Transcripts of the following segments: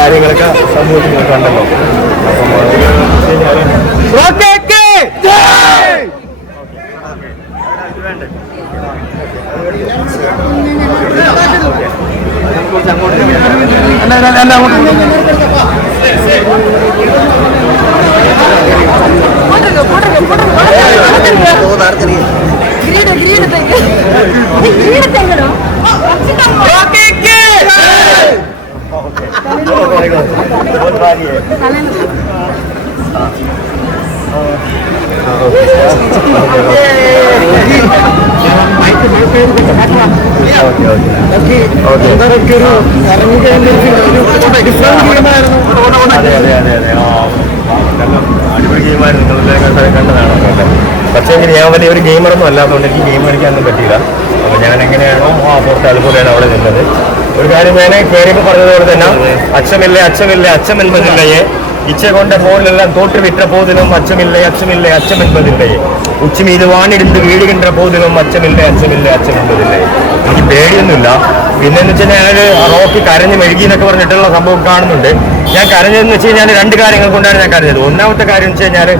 കാര്യങ്ങളൊക്കെ സമൂഹത്തിൽ കണ്ടല്ലോ. അടിപൊളി ഗെയിമായിരുന്നു. നിങ്ങളുടെ കണ്ടതാണോ? പക്ഷേ എങ്കിൽ ഞാൻ വലിയൊരു ഗെയിമറൊന്നും അല്ലാത്തതുകൊണ്ട് എനിക്ക് ഗെയിം കളിക്കാനൊന്നും പറ്റിയില്ല. അപ്പോൾ ഞാൻ എങ്ങനെയാണോ പുറത്ത് അതുപോലെയാണ് അവിടെ നിന്നത്. ഒരു കാര്യം ഞാൻ കയറിയപ്പോൾ പറഞ്ഞതുപോലെ തന്നെ അച്ഛമില്ലേ അച്ഛമില്ലേ അച്ഛം என்பதில்லையே ഇച്ഛ കൊണ്ട പോലെല്ലാം തോട്ട് വിറ്റ പോതിനും അച്ഛമില്ലേ അച്ഛമില്ലേ അച്ഛം என்பதில்லையே ഉച്ച മീത് വാണിടുന്ന് വീഴുകിன்ற പോതിനും അച്ഛമില്ലേ അച്ഛമില്ലേ അച്ഛം என்பதில்லையே. എനിക്ക് പേടിയൊന്നുമില്ല. പിന്നെന്ന് വെച്ചാൽ ഞാൻ റോക്കി കരഞ്ഞ് മെഴുകി എന്നൊക്കെ പറഞ്ഞിട്ടുള്ള സംഭവം കാണുന്നുണ്ട്. ഞാൻ കരഞ്ഞതെന്ന് വെച്ച് കഴിഞ്ഞാൽ രണ്ട് കാര്യങ്ങൾ കൊണ്ടാണ് ഞാൻ കരഞ്ഞത്. ഒന്നാമത്തെ കാര്യം എന്ന് വെച്ച് കഴിഞ്ഞാൽ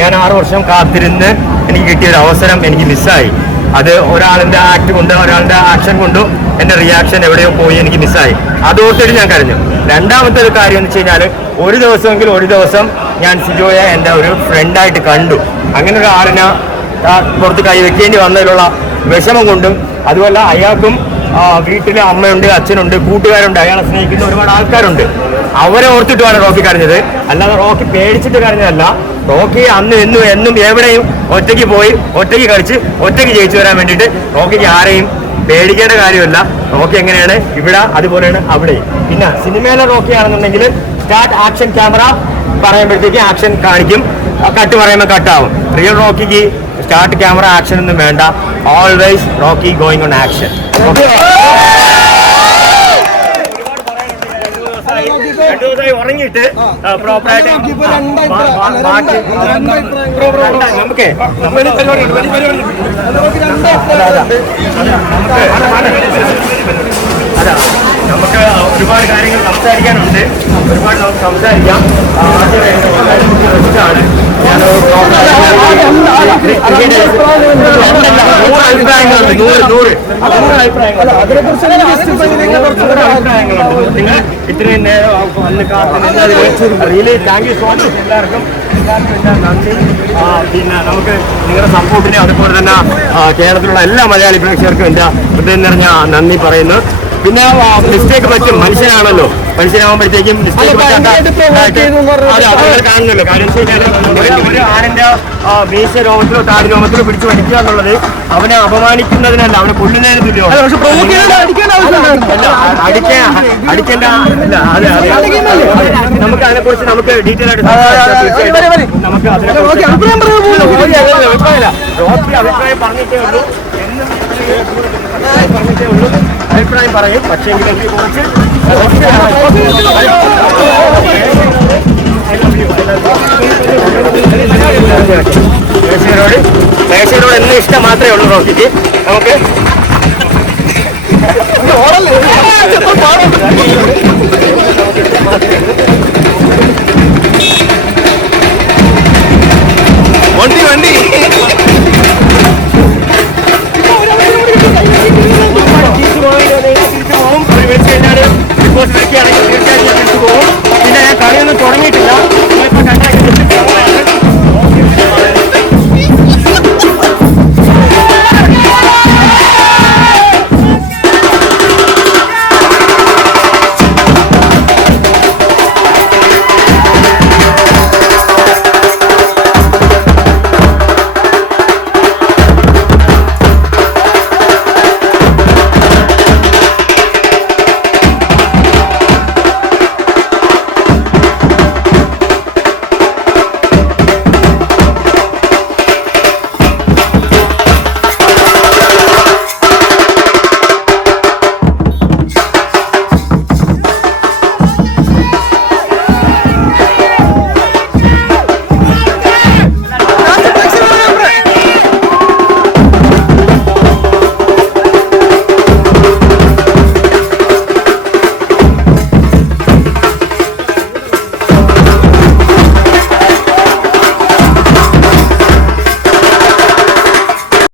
ഞാൻ 6 വർഷം കാത്തിരുന്ന് എനിക്ക് കിട്ടിയൊരു അവസരം എനിക്ക് മിസ്സായി. അത് ഒരാളിൻ്റെ ആക്ട് കൊണ്ട് ഒരാളുടെ ആക്ഷൻ കൊണ്ടും എൻ്റെ റിയാക്ഷൻ എവിടെയോ പോയി എനിക്ക് മിസ്സായി. അതോർത്തിട്ട് ഞാൻ കരഞ്ഞു. രണ്ടാമത്തെ ഒരു കാര്യം എന്ന് വെച്ച് കഴിഞ്ഞാൽ ഒരു ദിവസം ഞാൻ സിജോയെ എൻ്റെ ഒരു ഫ്രണ്ടായിട്ട് കണ്ടു. അങ്ങനെ ഒരാളിനെ പുറത്ത് കൈവയ്ക്കേണ്ടി വന്നതിലുള്ള വിഷമം കൊണ്ടും അതുപോലെ അയാൾക്കും വീട്ടിലെ അമ്മയുണ്ട്, അച്ഛനുണ്ട്, കൂട്ടുകാരുണ്ട്, അയാളെ സ്നേഹിക്കുന്ന ഒരുപാട് ആൾക്കാരുണ്ട്. അവരെ ഓർത്തിട്ടുമാണ് റോക്കി കരഞ്ഞത്. അല്ലാതെ റോക്കി പേടിച്ചിട്ട് കരഞ്ഞതല്ല. റോക്കി അന്ന് എന്നും എവിടെയും ഒറ്റയ്ക്ക് പോയി ഒറ്റയ്ക്ക് കളിച്ച് ഒറ്റയ്ക്ക് ജയിച്ചു വരാൻ വേണ്ടിയിട്ട് റോക്കിക്ക് ആരെയും പേടിക്കേണ്ട കാര്യമല്ല. റോക്കി എങ്ങനെയാണ് ഇവിടെ അതുപോലെയാണ് അവിടെയും. പിന്നെ സിനിമയിലെ റോക്കി ആണെന്നുണ്ടെങ്കിൽ സ്റ്റാർട്ട് ആക്ഷൻ ക്യാമറ പറയുമ്പോഴത്തേക്ക് ആക്ഷൻ കാണിക്കും, കട്ട് പറയുമ്പോൾ കട്ടാവും. റിയൽ റോക്കിക്ക് സ്റ്റാർട്ട് ക്യാമറ ആക്ഷൻ ഒന്നും വേണ്ട. Always Rocky going on action. ഉറങ്ങിയിട്ട് പ്രോപ്പറായിട്ട് നമുക്ക് ഒരുപാട് കാര്യങ്ങൾ സംസാരിക്കാനുണ്ട്. ഒരുപാട് നമുക്ക് സംസാരിക്കാം. ആണ് ഞാൻ അഭിപ്രായങ്ങളുണ്ട്. 100 അഭിപ്രായങ്ങളുണ്ട്. നിങ്ങൾ ഇത്രയും നേരം വന്ന് കാത്തുനിന്നതിന് really thank you so much. എല്ലാവർക്കും നന്ദി. പിന്നെ നമുക്ക് നിങ്ങളുടെ സപ്പോർട്ടിന് അതുപോലെ തന്നെ കേരളത്തിലുള്ള എല്ലാ മലയാളി പ്രേക്ഷകർക്കും എൻ്റെ ഹൃദയം നിറഞ്ഞ നന്ദി പറയുന്നു. പിന്നെ മിസ്റ്റേക്ക് പറ്റും, മനുഷ്യനാണല്ലോ. മനുഷ്യനാകുമ്പോഴത്തേക്കും മിസ്റ്റേക്ക് കാണുന്നല്ലോ. കാര്യം ഒരു ആടിന്റെ മീശ രോമത്തിലോ താടി രോമത്തിലോ പിടിച്ചു വലിക്കുക എന്നുള്ളത് അവനെ അപമാനിക്കുന്നതിനല്ല, അവനെ കൊല്ലുന്നതിന് തുല്യമാണ്. അടിക്കേണ്ട അല്ല. അതെ അതെ, നമുക്ക് അതിനെക്കുറിച്ച് നമുക്ക് ഡീറ്റെയിൽ ആയിട്ട് നമുക്ക് റോക്കി അഭിപ്രായം പറഞ്ഞിട്ടേ ഉള്ളൂ. പറഞ്ഞിട്ടേ ഉള്ളൂ, അഭിപ്രായം പറയും. പക്ഷേ ഇതിലേക്ക് കുറിച്ച് പ്രേക്ഷകരോട് എന്നും ഇഷ്ടം മാത്രമേ ഉള്ളൂ റോക്കിക്ക്. നമുക്ക്